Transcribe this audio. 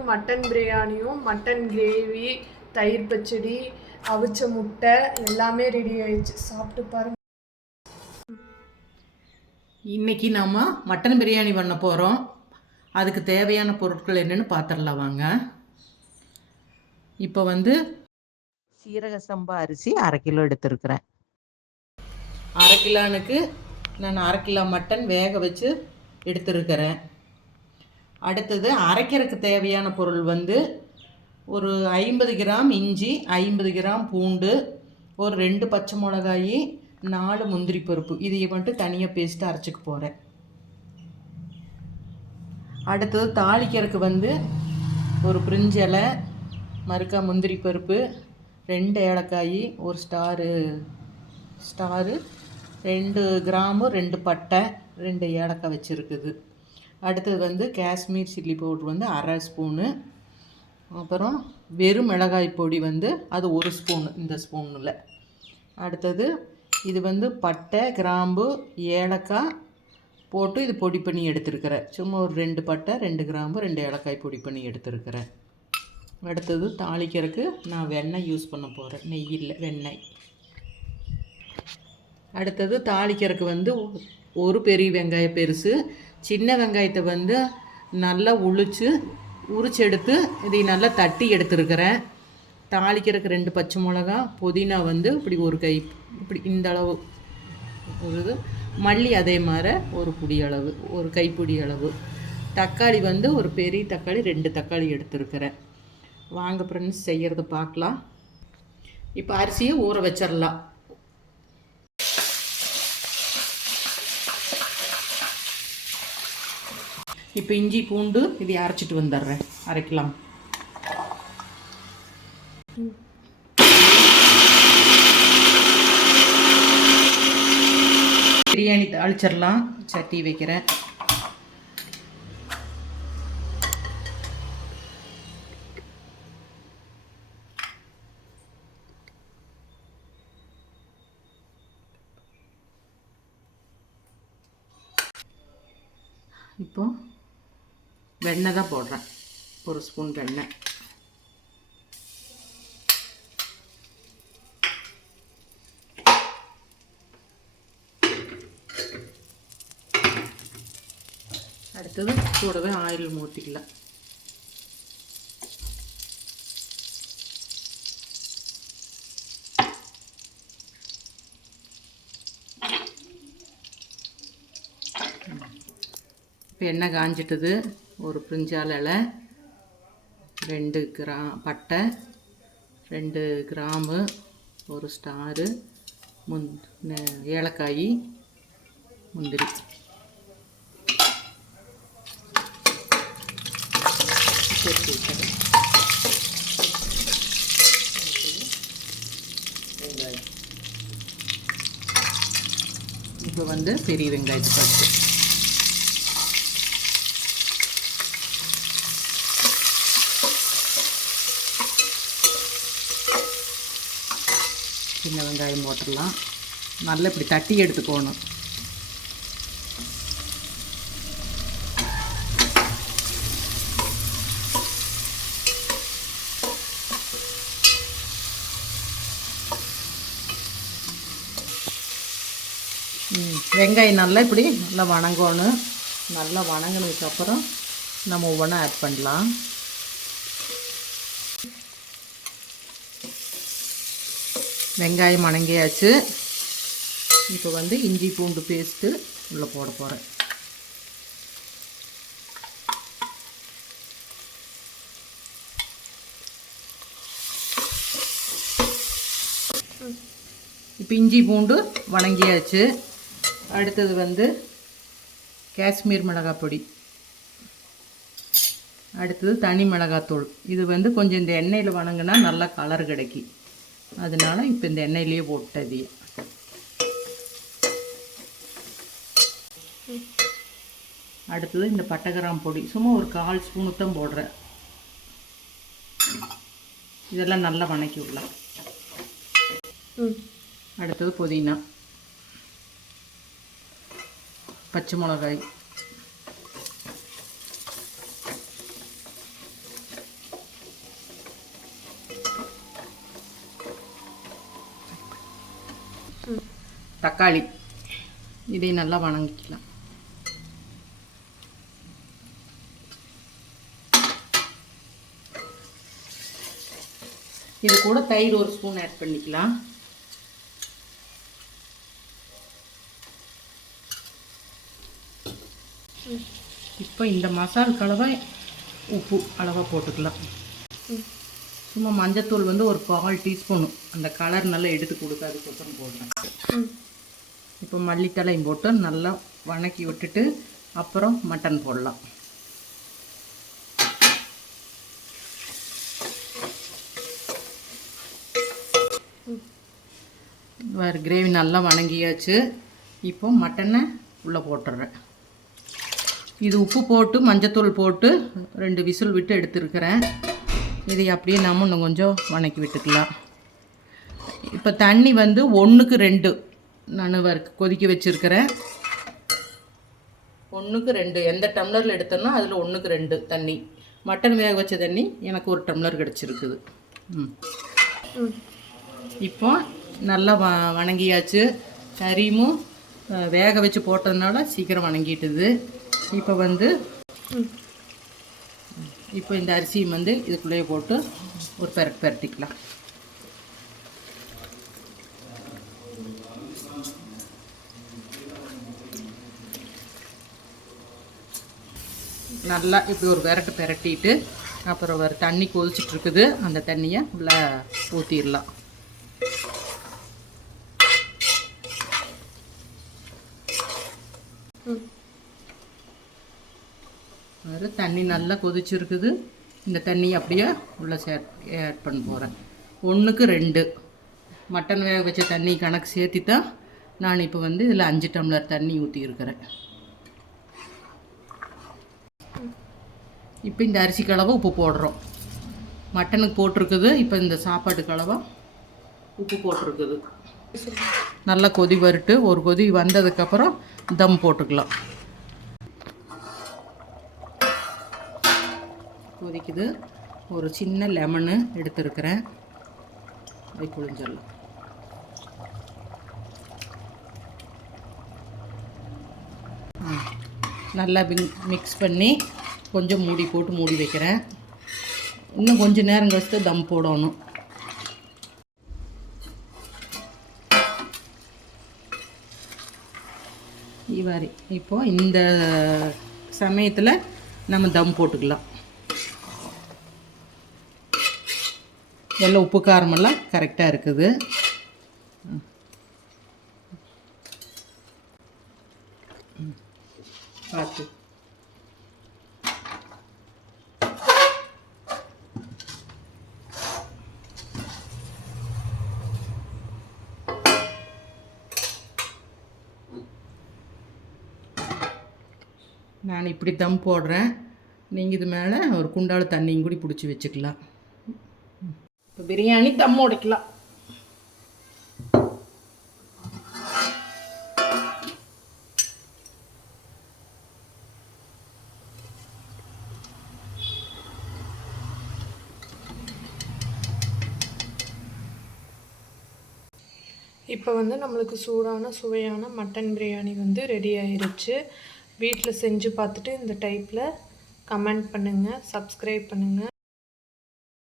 நம்மளுக்கு மட்டன் பிரியாணியும் mutton gravy தயிர் பச்சடி அவிச்ச முட்டை எல்லாமே ரெடி ஆயிடுச்சு. சாப்பிட்டு பாருங்க. இன்னைக்கு நாம் மட்டன் பிரியாணி பண்ண போகிறோம் அதுக்கு தேவையான பொருட்கள் என்னன்னு பார்த்துடலாம் வாங்க. இப்போ வந்து சீரக சம்பா அரிசி அரை கிலோ எடுத்திருக்கிறேன். அரை கிலோனுக்கு நான் அரை கிலோ மட்டன் வேக வச்சு எடுத்துருக்கிறேன். அடுத்தது அரைக்கிறதுக்கு தேவையான பொருள் வந்து ஒரு ஐம்பது கிராம் இஞ்சி ஐம்பது கிராம் பூண்டு ஒரு ரெண்டு பச்சை மிளகாயி நாலு முந்திரி பருப்பு. இதை மட்டும் தனியாக பேஸ்ட்டு அரைச்சிக்க போகிறேன் அடுத்தது தாளிக்கிறதுக்கு வந்து ஒரு பிரிஞ்சலை மறுக்கா முந்திரி பருப்பு ரெண்டு ஏலக்காய் ஒரு ஸ்டாரு ஸ்டாரு ரெண்டு கிராமு ரெண்டு பட்டை ரெண்டு ஏலக்காய் வச்சுருக்குது. அடுத்தது வந்து காஷ்மீர் சில்லி பவுட்ரு வந்து அரை ஸ்பூனு. அப்புறம் வெறும் மிளகாய் பொடி வந்து அது ஒரு ஸ்பூனு இந்த ஸ்பூனில். அடுத்தது இது வந்து பட்டை கிராம்பு ஏலக்காய் போட்டு இது பொடி பண்ணி எடுத்துருக்கிறேன். சும்மா ஒரு ரெண்டு பட்டை ரெண்டு கிராம்பு ரெண்டு ஏலக்காய் பொடி பண்ணி எடுத்துருக்கிறேன். அடுத்தது தாளிக்கிறதுக்கு நான் வெண்ணெய் யூஸ் பண்ண போகிறேன் நெய் இல்லை வெண்ணெய். அடுத்தது தாளிக்கிறதுக்கு வந்து ஒரு பெரிய வெங்காய பெருசு சின்ன வெங்காயத்தை வந்து நல்லா உளிச்சு உரிச்சு எடுத்து இதை நல்லா தட்டி எடுத்துருக்கிறேன். தாளிக்கிறதுக்கு ரெண்டு பச்சை மிளகா புதினா வந்து இப்படி ஒரு கை இப்படி இந்த அளவு ஒரு இது மல்லி அதே மாதிரி ஒரு புடி அளவு ஒரு கைப்பிடி அளவு. தக்காளி வந்து ஒரு பெரிய தக்காளி ரெண்டு தக்காளி எடுத்துருக்கிறேன். வாங்க ஃப்ரெண்ட்ஸ் செய்கிறத பார்க்கலாம். இப்போ அரிசியை ஊற வச்சிடலாம். இப்போ இஞ்சி பூண்டு இதை அரைச்சிட்டு வந்துடுறேன். அரைக்கலாம். பிரியாணி அழிச்சிடலாம். சட்டி வைக்கிறேன். இப்போ வெண்ணெய் தான் போடுறேன். ஒரு ஸ்பூன் வெண்ணெய். அடுத்தது கூடவே ஆயில் ஊற்றிக்கலாம் இப்போ எண்ணெய் காஞ்சிட்டது. ஒரு பிரிஞ்சால் இலை ரெண்டு கிரா பட்டை ரெண்டு கிராம்பு ஒரு ஸ்டாரு முந் ஏலக்காய் முந்திரி. சேர்த்து வைக்கிறேன். இப்போ வந்து பெரிய வெங்காயத்தை பார்த்து சின்ன வெங்காயம் போட்டுடலாம். நல்லா இப்படி தட்டி எடுத்துக்கோணும். வெங்காயம் நல்லா இப்படி நல்லா வணங்கணும். நல்லா வணங்கினதுக்கப்புறம் நம்ம ஒவ்வொன்றா ஆட் பண்ணலாம். வெங்காயம் வணங்கியாச்சு இப்போ வந்து இஞ்சி பூண்டு பேஸ்ட்டு உள்ளே போட போகிறேன் இப்போ இஞ்சி பூண்டு வணங்கியாச்சு. அடுத்தது வந்து காஷ்மீர் மிளகாய் பொடி. அடுத்தது தனி மிளகாத்தூள். இது வந்து கொஞ்சம் இந்த எண்ணெயில் வணங்கினா நல்லா கலர் கிடைக்கும். அதனால இப்போ இந்த எண்ணெயிலேயே போட்டது. அடுத்தது இந்த பட்டைகிராம் பொடி. சும்மா ஒரு கால் ஸ்பூனு தான் போடுறேன். இதெல்லாம் நல்லா வணக்கி விடலாம். அடுத்தது புதினா. பச்சை மிளகாய். தக்காளி. இதை நல்லா வணங்கிக்கலாம். இது கூட தயிர் ஒரு ஸ்பூன் ஆட் பண்ணிக்கலாம். இப்போ இந்த மசால் கலவை உப்பு அளவாக போட்டுக்கலாம். சும்மா மஞ்சத்தூள் வந்து ஒரு கால் டீஸ்பூனு. அந்த கலர் நல்லா எடுத்து கொடுக்க அதுக்கப்புறம் போடுறேன். இப்போ மல்லித்தலையும் போட்டு நல்லா வணக்கி விட்டுட்டு அப்புறம் மட்டன் போடலாம். வேறு கிரேவி நல்லா வணங்கியாச்சு. இப்போ மட்டனை உள்ளே போட்டுடுறேன் இது உப்பு போட்டு மஞ்சத்தூள் போட்டு ரெண்டு விசில் விட்டு எடுத்துருக்கிறேன். இதை அப்படியே நம்ம இன்னும் கொஞ்சம் வணக்கி விட்டுக்கலாம். இப்போ தண்ணி வந்து ஒன்றுக்கு ரெண்டு நான் வறுக்க கொதிக்க வச்சுருக்கிறேன். ஒன்றுக்கு ரெண்டு. எந்த டம்ளரில் எடுத்தேனோ அதில் ஒன்றுக்கு ரெண்டு தண்ணி. மட்டன் வேக வச்ச தண்ணி எனக்கு ஒரு டம்ளர் கிடச்சிருக்குது. ம். இப்போ நல்லா வ வணங்கியாச்சு. கறியும் வேக வச்சு போட்டதுனால சீக்கிரம் வணங்கிட்டுது. இப்போ வந்து ம். இப்போ இந்த அரிசியும் வந்து இதுக்குள்ளேயே போட்டு ஒரு பெரட்டு பெரட்டிக்கலாம். நல்லா இப்படி ஒரு விரட்டு பெரட்டிட்டு அப்புறம் ஒரு தண்ணி கொதிச்சிட்ருக்குது. அந்த தண்ணியை உள்ளே ஊற்றிடலாம் ம். வேறு தண்ணி நல்லா கொதிச்சிருக்குது. இந்த தண்ணி அப்படியே உள்ளே சேர் ஆட் பண்ண போகிறேன் ஒன்றுக்கு ரெண்டு. மட்டன் வேக வச்ச தண்ணி கணக்கு சேர்த்து தான் நான் இப்போ வந்து இதில் அஞ்சு டம்ளர் தண்ணி ஊற்றியிருக்கிறேன் இப்போ இந்த அரிசி கலவை உப்பு போடுறோம். மட்டனுக்கு போட்டிருக்குது. இப்போ இந்த சாப்பாட்டு கலவை உப்பு போட்டிருக்குது. நல்லா கொதி வறுட்டு ஒரு கொதி வந்ததுக்கப்புறம் தம் போட்டுக்கலாம். கொதிக்குது. ஒரு சின்ன லெமனு எடுத்துருக்கிறேன். அதை புழிஞ்சிடலாம். நல்லா மிக்ஸ் பண்ணி கொஞ்சம் மூடி போட்டு மூடி வைக்கிறேன். இன்னும் கொஞ்சம் நேரம் கழிச்சு தம் போடணும். இவ்வாறு இப்போது இந்த சமயத்தில் நம்ம தம் போட்டுக்கலாம். எல்லாம் உப்பு காரமெல்லாம் கரெக்டாக இருக்குது. பார்த்து நான் இப்படி தம் போடுறேன். நீங்கள் இது மேலே ஒரு குண்டால தண்ணியும் கூட பிடிச்சி வச்சுக்கலாம். இப்போ பிரியாணி தம் உடைக்கலாம். இப்போ வந்து நம்மளுக்கு சூடான சுவையான மட்டன் பிரியாணி வந்து ரெடி ஆயிருச்சு. வீட்டில் செஞ்சு பார்த்துட்டு இந்த டைப்பில் கமெண்ட் பண்ணுங்கள் சப்ஸ்கிரைப் பண்ணுங்கள்